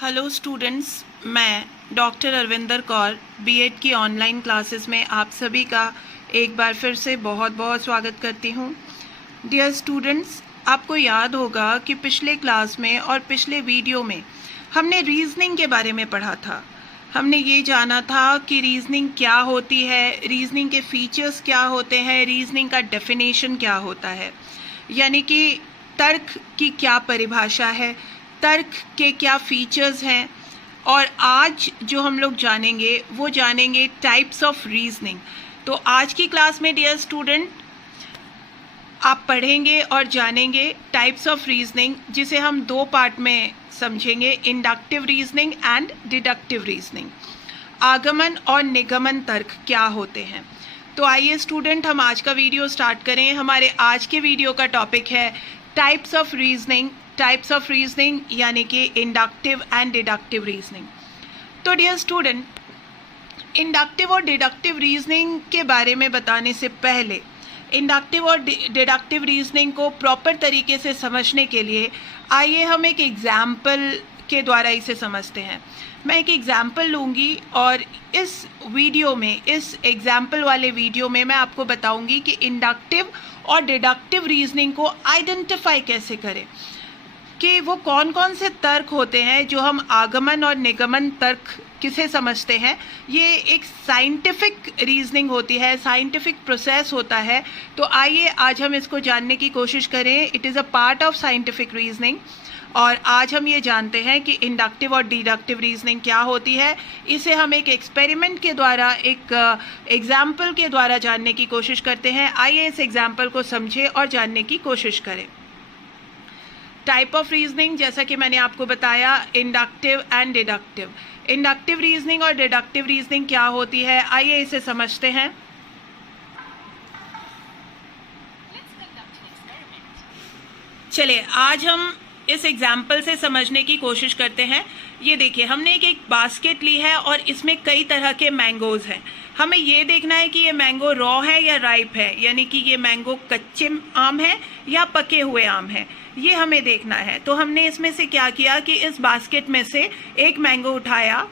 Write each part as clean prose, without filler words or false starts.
Hello students, मैं doctor Arvinder Kaur BEd की online classes में आप सभी का एक बार फिर से बहुत बहुत स्वागत करती हूँ। डियर स्टूडेंट्स, आपको याद होगा कि पिछले क्लास में और पिछले वीडियो में हमने रीजनिंग के बारे में पढ़ा था। हमने ये जाना था कि रीजनिंग क्या होती है, रीजनिंग के फीचर्स क्या होते हैं, रीजनिंग का डेफिनेशन क्या होता है, यानी कि तर्क की क्या परिभाषा है, तर्क के क्या फीचर्स हैं। और आज जो हम लोग जानेंगे वो जानेंगे टाइप्स ऑफ रीजनिंग। तो आज की क्लास में डियर स्टूडेंट आप पढ़ेंगे और जानेंगे टाइप्स ऑफ रीजनिंग, जिसे हम दो पार्ट में समझेंगे, inductive reasoning and deductive reasoning. आगमन और निगमन तर्क क्या होते हैं। तो आइए स्टूडेंट, हम आज का वीडियो स्टार्ट करें। हमारे आज के वीडियो का टॉपिक है types of reasoning. Types of reasoning यानी कि इंडक्टिव एंड डिडक्टिव रीजनिंग। तो डियर स्टूडेंट, इंडक्टिव और डिडक्टिव रीजनिंग के बारे में बताने से पहले इंडक्टिव और डिडक्टिव रीजनिंग को प्रॉपर तरीके से समझने के लिए आइए हम एक एग्जाम्पल के द्वारा इसे समझते हैं। मैं एक एग्जाम्पल लूँगी और इस वीडियो में, इस एग्जाम्पल वाले वीडियो में मैं आपको बताऊंगी कि इंडक्टिव और डिडक्टिव रीजनिंग को आइडेंटिफाई कैसे करें, कि वो कौन कौन से तर्क होते हैं जो हम आगमन और निगमन तर्क किसे समझते हैं। ये एक साइंटिफिक रीजनिंग होती है, साइंटिफिक प्रोसेस होता है। तो आइए आज हम इसको जानने की कोशिश करें। It is a part of scientific reasoning. और आज हम ये जानते हैं कि इंडक्टिव और डिडक्टिव रीजनिंग क्या होती है। इसे हम एक एक्सपेरिमेंट के द्वारा, एक एग्जाम्पल के द्वारा जानने की कोशिश करते हैं। आइए इस एग्जाम्पल को समझें और जानने की कोशिश करें। टाइप ऑफ रीजनिंग, जैसा कि मैंने आपको बताया, inductive and deductive. Inductive reasoning और डिडक्टिव रीजनिंग क्या होती है, आइए इसे समझते हैं। चलिए आज हम इस एग्जाम्पल से समझने की कोशिश करते हैं। ये देखिए, हमने एक बास्केट ली है और इसमें कई तरह के मैंगोज हैं। हमें ये देखना है कि ये मैंगो रॉ है या राइप है, यानी कि ये मैंगो कच्चे आम है या पके हुए आम है, ये हमें देखना है। तो हमने इसमें से क्या किया कि इस बास्केट में से एक मैंगो उठाया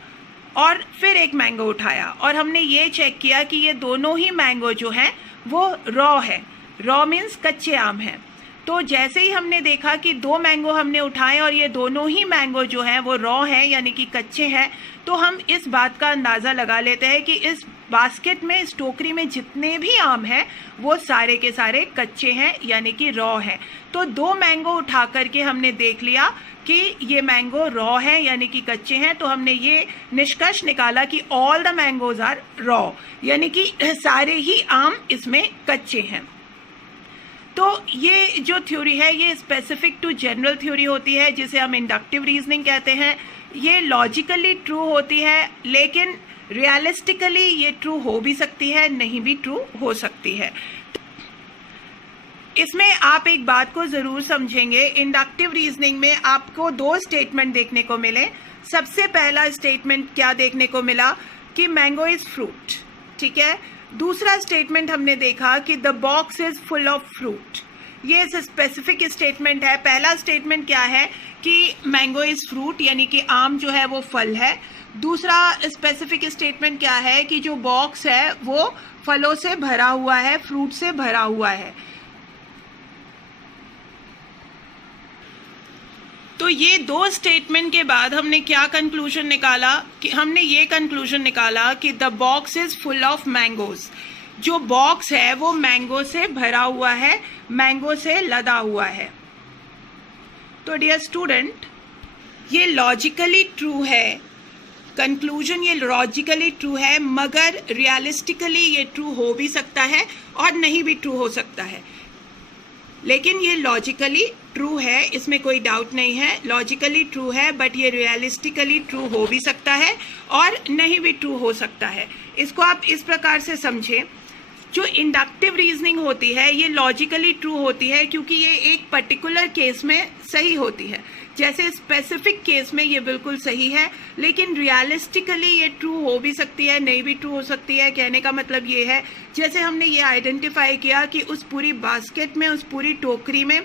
और फिर एक मैंगो उठाया और हमने ये चेक किया कि ये दोनों ही मैंगो जो हैं वो रॉ है। रॉ मीन्स कच्चे आम हैं। तो जैसे ही हमने देखा कि दो मैंगो हमने उठाए और ये दोनों ही मैंगो जो हैं वो रॉ हैं, यानी कि कच्चे हैं, तो हम इस बात का अंदाज़ा लगा लेते हैं कि इस बास्केट में, इस टोकरी में जितने भी आम हैं वो सारे के सारे कच्चे हैं, यानी कि रॉ हैं। तो दो मैंगो उठा करके हमने देख लिया कि ये मैंगो रॉ है, यानी कि कच्चे हैं। तो हमने ये निष्कर्ष निकाला कि all the mangoes are raw, यानी कि सारे ही आम इसमें कच्चे हैं। तो ये जो थ्योरी है ये स्पेसिफिक टू जनरल थ्योरी होती है, जिसे हम इंडक्टिव रीजनिंग कहते हैं। ये लॉजिकली ट्रू होती है, लेकिन रियलिस्टिकली ये ट्रू हो भी सकती है, नहीं भी ट्रू हो सकती है। इसमें आप एक बात को जरूर समझेंगे, इंडक्टिव रीजनिंग में आपको दो स्टेटमेंट देखने को मिले। सबसे पहला स्टेटमेंट क्या देखने को मिला कि मैंगो इज फ्रूट, ठीक है। दूसरा स्टेटमेंट हमने देखा कि the box is full of fruit. ये स्पेसिफिक स्टेटमेंट है। पहला स्टेटमेंट क्या है कि मैंगो इज फ्रूट, यानी कि आम जो है वो फल है। दूसरा स्पेसिफिक स्टेटमेंट क्या है कि जो बॉक्स है वो फलों से भरा हुआ है, फ्रूट से भरा हुआ है। तो ये दो स्टेटमेंट के बाद हमने क्या कंक्लूजन निकाला कि हमने ये कंक्लूजन निकाला कि the box is full of mangoes. जो बॉक्स है वो मैंगो से भरा हुआ है, मैंगो से लदा हुआ है। तो डियर स्टूडेंट, ये लॉजिकली ट्रू है, कंक्लूजन ये लॉजिकली ट्रू है, मगर रियलिस्टिकली ये ट्रू हो भी सकता है और नहीं भी ट्रू हो सकता है। लेकिन ये लॉजिकली ट्रू है, इसमें कोई डाउट नहीं है, लॉजिकली ट्रू है, बट ये रियलिस्टिकली ट्रू हो भी सकता है और नहीं भी ट्रू हो सकता है। इसको आप इस प्रकार से समझें, जो इंडक्टिव रीजनिंग होती है ये लॉजिकली ट्रू होती है क्योंकि ये एक पर्टिकुलर केस में सही होती है। जैसे स्पेसिफिक केस में ये बिल्कुल सही है, लेकिन रियलिस्टिकली ये ट्रू हो भी सकती है, नहीं भी ट्रू हो सकती है। कहने का मतलब ये है, जैसे हमने ये आइडेंटिफाई किया कि उस पूरी बास्केट में, उस पूरी टोकरी में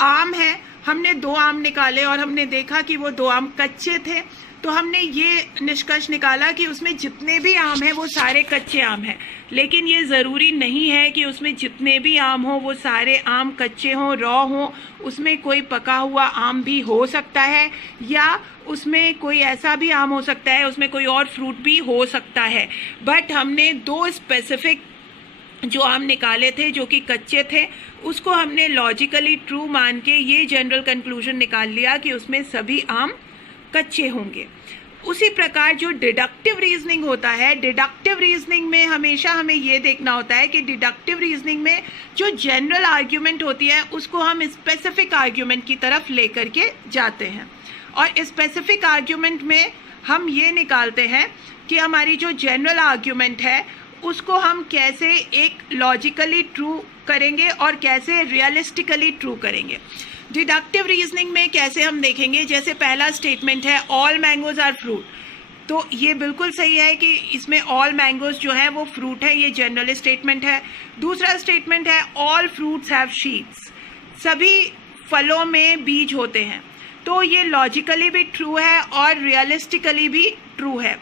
आम है, हमने 2 आम निकाले और हमने देखा कि वो 2 आम कच्चे थे, तो हमने ये निष्कर्ष निकाला कि उसमें जितने भी आम हैं वो सारे कच्चे आम हैं। लेकिन ये ज़रूरी नहीं है कि उसमें जितने भी आम हो वो सारे आम कच्चे हों, रॉ हों। उसमें कोई पका हुआ आम भी हो सकता है, या उसमें कोई ऐसा भी आम हो सकता है, उसमें कोई और फ्रूट भी हो सकता है। बट हमने 2 स्पेसिफिक जो आम निकाले थे जो कि कच्चे थे, उसको हमने लॉजिकली ट्रू मान के ये जनरल कंक्लूजन निकाल लिया कि उसमें सभी आम कच्चे होंगे। उसी प्रकार जो डिडक्टिव रीजनिंग होता है, डिडक्टिव रीजनिंग में हमेशा हमें ये देखना होता है कि डिडक्टिव रीजनिंग में जो जनरल आर्ग्यूमेंट होती है उसको हम स्पेसिफिक आर्ग्यूमेंट की तरफ लेकर के जाते हैं, और स्पेसिफिक आर्ग्यूमेंट में हम ये निकालते हैं कि हमारी जो जनरल आर्ग्यूमेंट है उसको हम कैसे एक लॉजिकली ट्रू करेंगे और कैसे रियलिस्टिकली ट्रू करेंगे। डिडक्टिव रीजनिंग में कैसे हम देखेंगे, जैसे पहला स्टेटमेंट है ऑल मैंगोज आर फ्रूट, तो ये बिल्कुल सही है कि इसमें ऑल मैंगोज जो है वो फ्रूट है, ये जनरल स्टेटमेंट है। दूसरा स्टेटमेंट है ऑल फ्रूट्स हैव सीड्स, सभी फलों में बीज होते हैं, तो ये लॉजिकली भी ट्रू है और रियलिस्टिकली भी ट्रू है।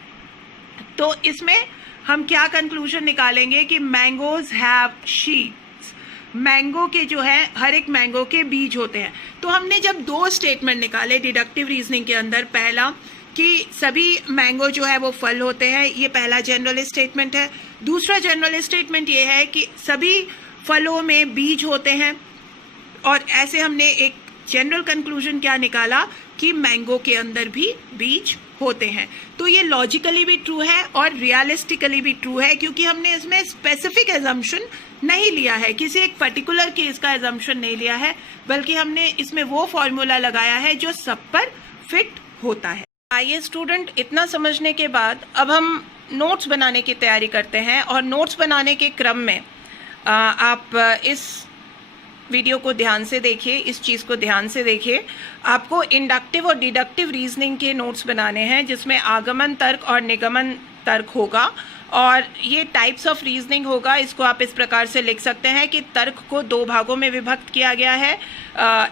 तो इसमें हम क्या कंक्लूजन निकालेंगे कि मैंगोज हैव सीड्स, मैंगो के जो है हर एक मैंगो के बीज होते हैं। तो हमने जब 2 स्टेटमेंट निकाले डिडक्टिव रीजनिंग के अंदर, पहला कि सभी मैंगो जो है वो फल होते हैं, ये पहला जनरल स्टेटमेंट है। दूसरा जनरल स्टेटमेंट ये है कि सभी फलों में बीज होते हैं, और ऐसे हमने एक जनरल कंक्लूजन क्या निकाला कि मैंगो के अंदर भी बीज होते हैं। तो ये लॉजिकली भी ट्रू है और रियलिस्टिकली भी ट्रू है, क्योंकि हमने इसमें स्पेसिफिक एजम्पशन नहीं लिया है, किसी एक पर्टिकुलर केस का एजम्पशन नहीं लिया है, बल्कि हमने इसमें वो फॉर्मूला लगाया है जो सब पर फिट होता है। आइए स्टूडेंट, इतना समझने के बाद अब हम नोट्स बनाने की तैयारी करते हैं, और नोट्स बनाने के क्रम में आप इस वीडियो को ध्यान से देखिए, इस चीज़ को ध्यान से देखिए। आपको इंडक्टिव और डिडक्टिव रीजनिंग के नोट्स बनाने हैं, जिसमें आगमन तर्क और निगमन तर्क होगा, और ये टाइप्स ऑफ रीजनिंग होगा। इसको आप इस प्रकार से लिख सकते हैं कि तर्क को 2 भागों में विभक्त किया गया है।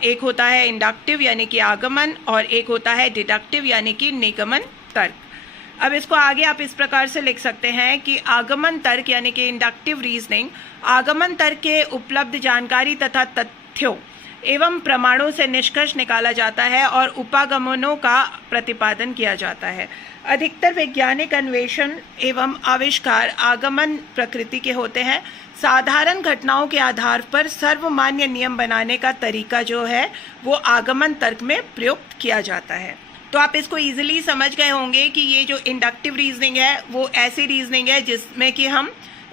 एक होता है इंडक्टिव यानी कि आगमन, और एक होता है डिडक्टिव यानी कि निगमन तर्क। अब इसको आगे आप इस प्रकार से लिख सकते हैं कि आगमन तर्क यानी कि इंडक्टिव रीजनिंग, आगमन तर्क के उपलब्ध जानकारी तथा तथ्यों एवं प्रमाणों से निष्कर्ष निकाला जाता है और उपागमनों का प्रतिपादन किया जाता है। अधिकतर वैज्ञानिक अन्वेषण एवं आविष्कार आगमन प्रकृति के होते हैं। साधारण घटनाओं के आधार पर सर्वमान्य नियम बनाने का तरीका जो है वो आगमन तर्क में प्रयुक्त किया जाता है। तो आप इसको इजीली समझ गए होंगे कि ये जो इंडक्टिव रीजनिंग है वो ऐसी रीजनिंग है जिसमें कि हम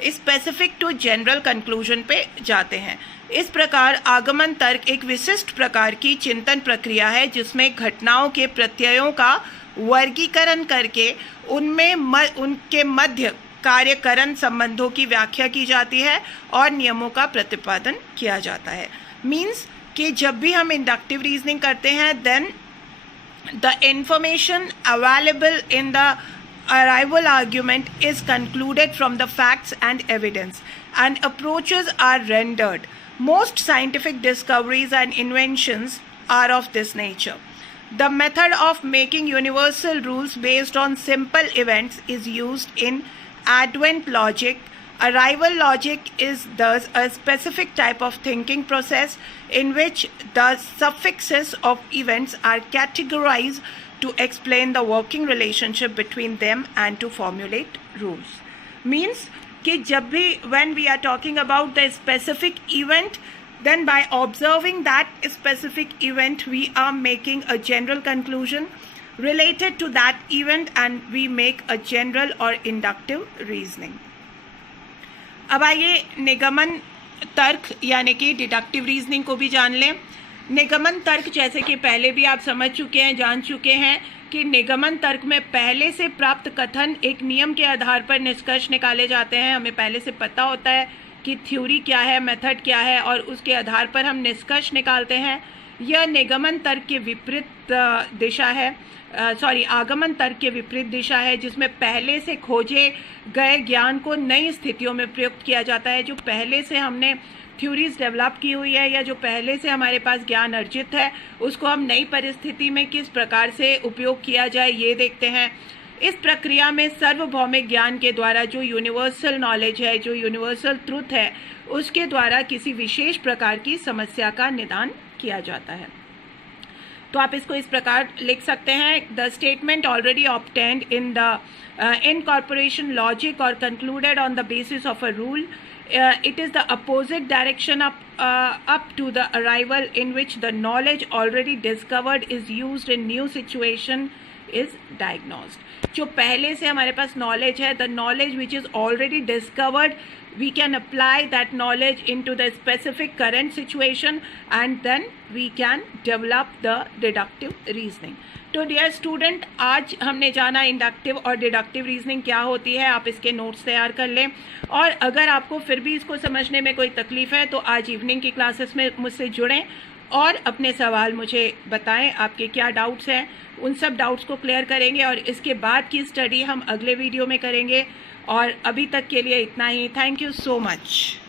स्पेसिफिक टू जनरल कंक्लूजन पे जाते हैं। इस प्रकार आगमन तर्क एक विशिष्ट प्रकार की चिंतन प्रक्रिया है जिसमें घटनाओं के प्रत्ययों का वर्गीकरण करके उनमें उनके मध्य कार्यकरण संबंधों की व्याख्या की जाती है और नियमों का प्रतिपादन किया जाता है। मीन्स कि जब भी हम इंडक्टिव रीजनिंग करते हैं then the information available in the arrival argument is concluded from the facts and evidence, and approaches are rendered. Most scientific discoveries and inventions are of this nature. The method of making universal rules based on simple events is used in advent logic. Arrival logic is thus a specific type of thinking process in which the suffixes of events are categorized to explain the working relationship between them and to formulate rules. Means कि जब भी when we are talking about the specific event, then by observing that specific event we are making a general conclusion related to that event, and we make a general or inductive reasoning. अब आइए निगमन तर्क यानी कि deductive reasoning को भी जान लें। निगमन तर्क जैसे कि पहले भी आप समझ चुके हैं, जान चुके हैं कि निगमन तर्क में पहले से प्राप्त कथन एक नियम के आधार पर निष्कर्ष निकाले जाते हैं। हमें पहले से पता होता है कि थ्योरी क्या है, मेथड क्या है, और उसके आधार पर हम निष्कर्ष निकालते हैं। यह निगमन तर्क के विपरीत दिशा है, आगमन तर्क के विपरीत दिशा है, जिसमें पहले से खोजे गए ज्ञान को नई स्थितियों में प्रयुक्त किया जाता है। जो पहले से हमने थ्योरीज डेवलप की हुई है या जो पहले से हमारे पास ज्ञान अर्जित है उसको हम नई परिस्थिति में किस प्रकार से उपयोग किया जाए ये देखते हैं। इस प्रक्रिया में सार्वभौमिक ज्ञान के द्वारा जो यूनिवर्सल नॉलेज है, जो यूनिवर्सल ट्रुथ है, उसके द्वारा किसी विशेष प्रकार की समस्या का निदान किया जाता है। तो आप इसको इस प्रकार लिख सकते हैं, the statement already obtained in the incorporation logic और concluded on the basis of a rule, it is the opposite direction up to the arrival in which the knowledge already discovered is used in new situation is diagnosed। जो पहले से हमारे पास knowledge है, the knowledge which is already discovered, we can apply that knowledge into the specific current situation and then we can develop the deductive reasoning। तो dear student, आज हमने जाना inductive और डिडक्टिव रीजनिंग क्या होती है। आप इसके नोट्स तैयार कर लें और अगर आपको फिर भी इसको समझने में कोई तकलीफ़ है तो आज इवनिंग की क्लासेस में मुझसे जुड़ें और अपने सवाल मुझे बताएं, आपके क्या डाउट्स हैं। उन सब डाउट्स को क्लियर करेंगे और इसके बाद की स्टडी हम अगले वीडियो में करेंगे। और अभी तक के लिए इतना ही। Thank you so much.